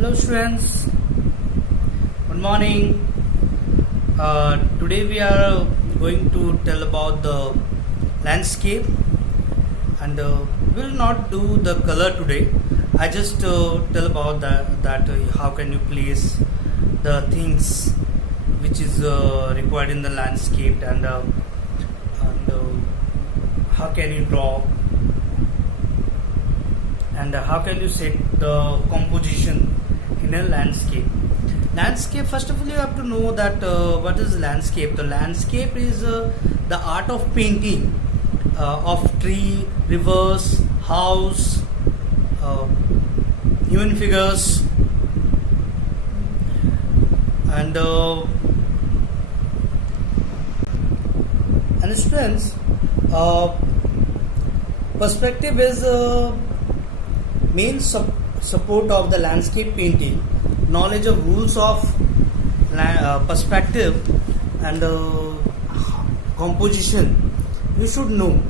Hello students, good morning. Today we are going to tell about the landscape and we will not do the color today. I just tell about that how can you place the things which is required in the landscape and how can you draw and how can you set the composition in a landscape. Landscape, first of all you have to know that what is landscape. The landscape is the art of painting of tree, rivers, house, human figures and students, perspective is main support of the landscape painting. Knowledge of rules of perspective and composition you should know,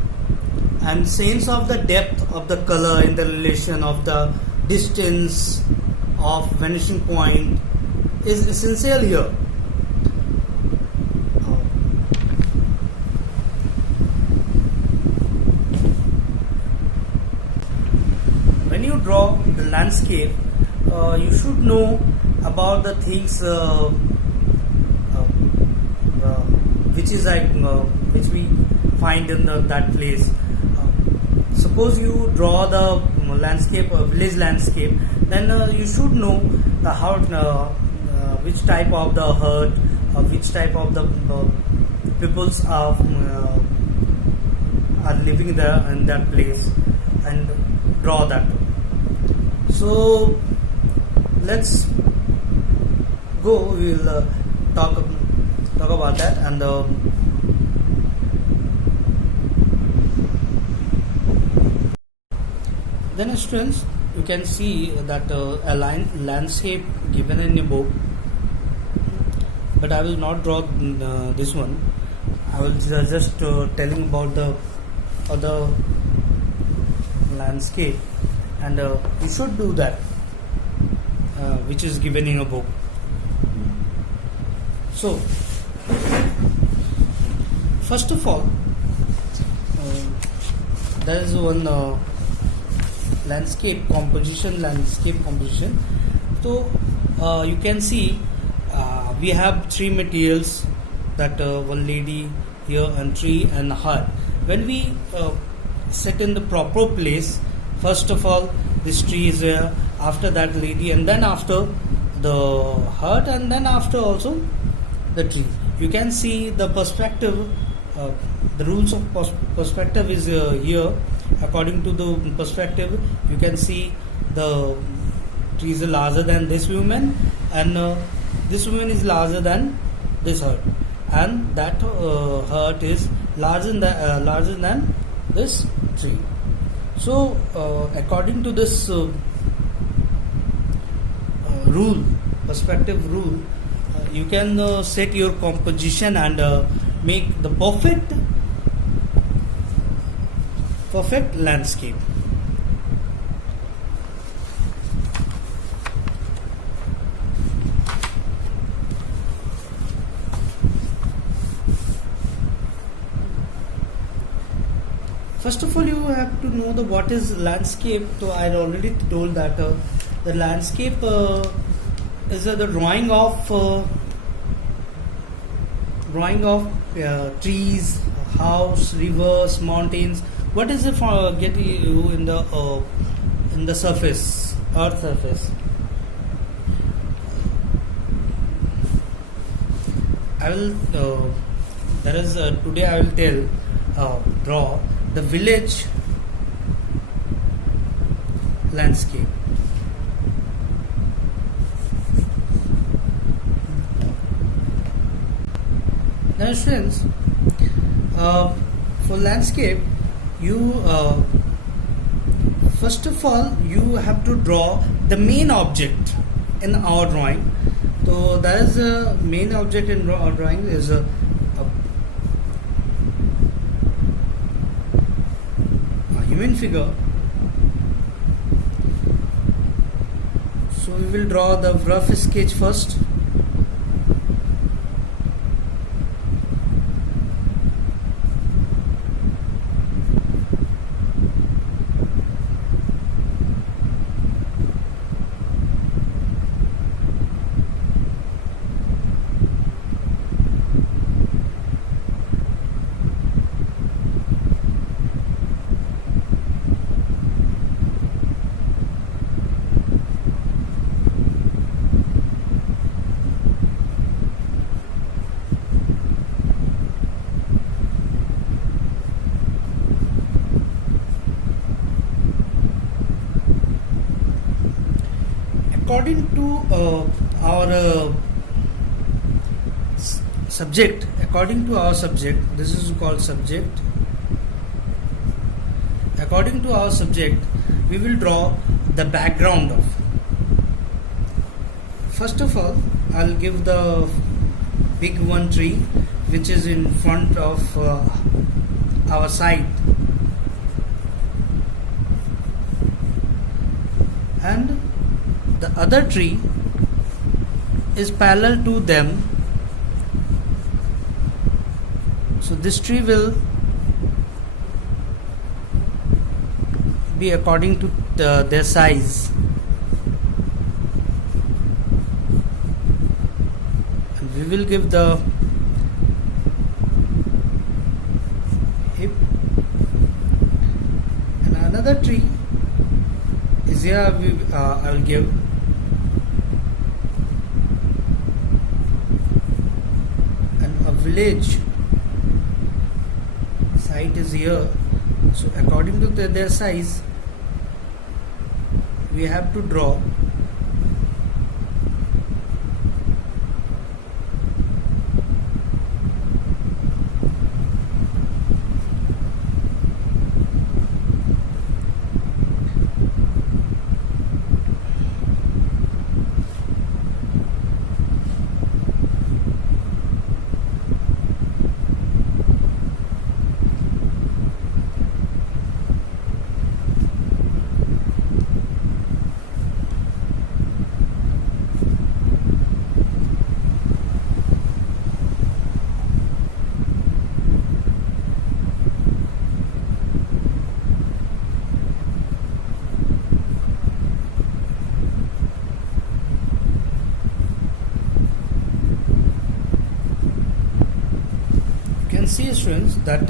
and sense of the depth of the color in the relation of the distance of vanishing point is essential here. When you draw the landscape, you should know about the things which is like which we find in that place. Suppose you draw the landscape, village landscape, then you should know how which type of the hut or which type of the peoples are living there in that place, and draw that. So let's go. We will talk about that and then students, you can see that a landscape given in a book, but I will not draw this one. I will just telling about the other landscape, and you should do that which is given in a book. So first of all, there is one landscape composition. So you can see we have three materials, that one lady here and tree and hut. When we set in the proper place, first of all this tree is there, after that lady, and then after the hut, and then after also the tree. You can see the perspective, the rules of perspective is here. According to the perspective, you can see the tree is larger than this woman, and this woman is larger than this hut, and that hut is larger than this tree. So according to this rule, perspective rule, you can set your composition and make the perfect landscape. First of all, you have to know the what is landscape. So I already told that the landscape is the drawing of trees, house, rivers, mountains. What is it for get you in the surface, earth surface? I will today I will draw the village landscape. Now friends, for landscape, you first of all you have to draw the main object in our drawing. So that is the main object in our drawing is a human figure. So we will draw the rough sketch first. According to our subject, according to our subject, this is called subject. According to our subject, we will draw the background of. First of all, I'll give the big one tree which is in front of our site, and the other tree is parallel to them. So this tree will be according to their size, and we will give the hip, and another tree is here. I will give a village site is here. So according to their size, we have to draw see, students, that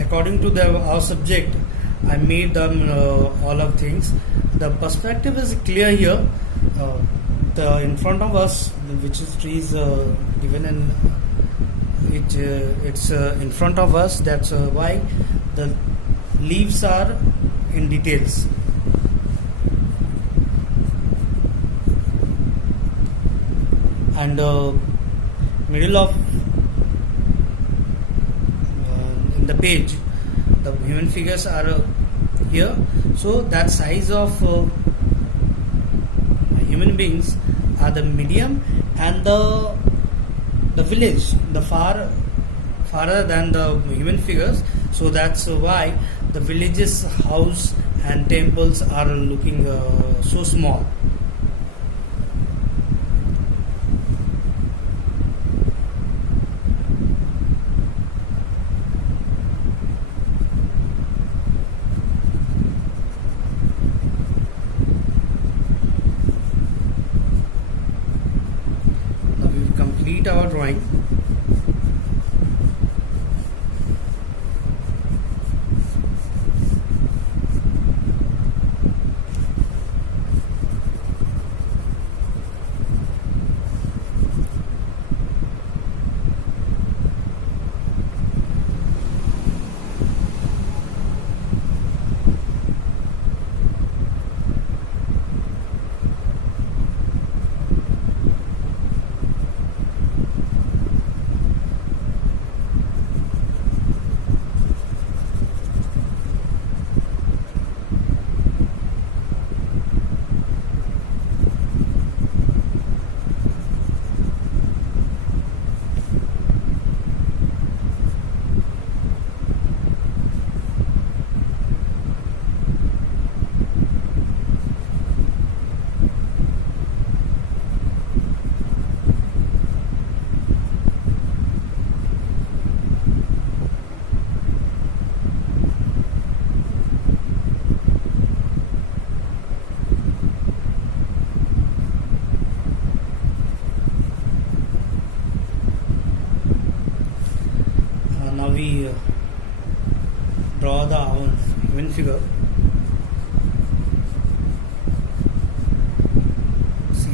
according to our subject, I made them all of things. The perspective is clear here. The in front of us, which is trees given in it's in front of us. That's why the leaves are in details. And middle of the page, the human figures are here. So that size of human beings are the medium, and the village the farther than the human figures. So that's why the villages, house and temples are looking so small. Our drawing.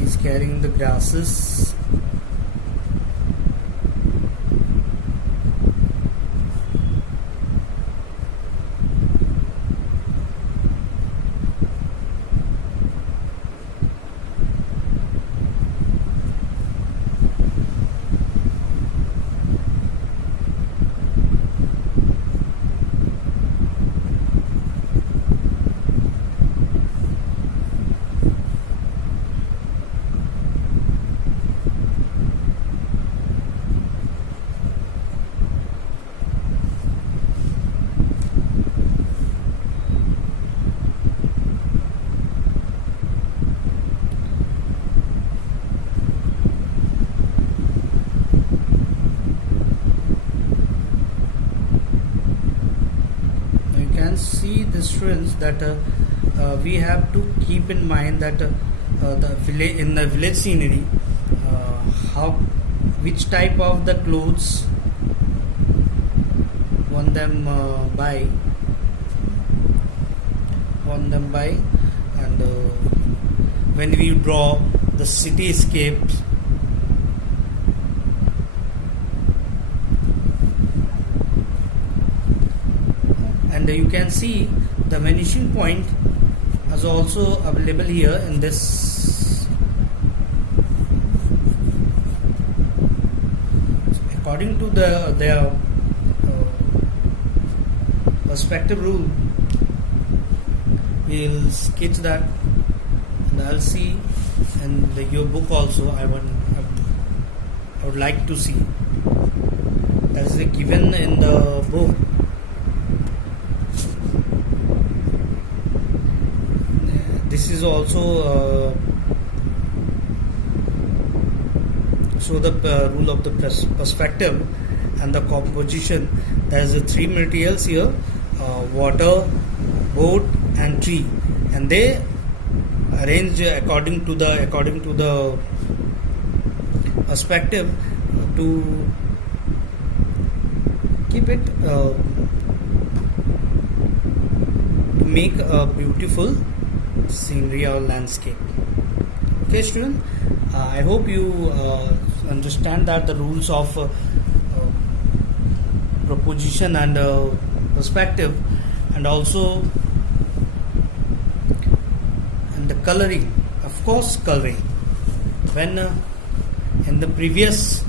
He's carrying the grasses. Can see the students that we have to keep in mind that the village, in the village scenery, how which type of the clothes one them buy and when we draw the cityscapes, and you can see the vanishing point is also available here in this. According to their perspective rule, we'll sketch that, and I'll see in your book also. I would like to see that is given in the book. This is also so the rule of the perspective and the composition. There is 3 materials here: water, boat, and tree, and they arrange according to the perspective to keep it to make a beautiful scenery or landscape. Okay, student, I hope you understand that the rules of proposition and perspective, and also and the coloring. Of course, coloring. When in the previous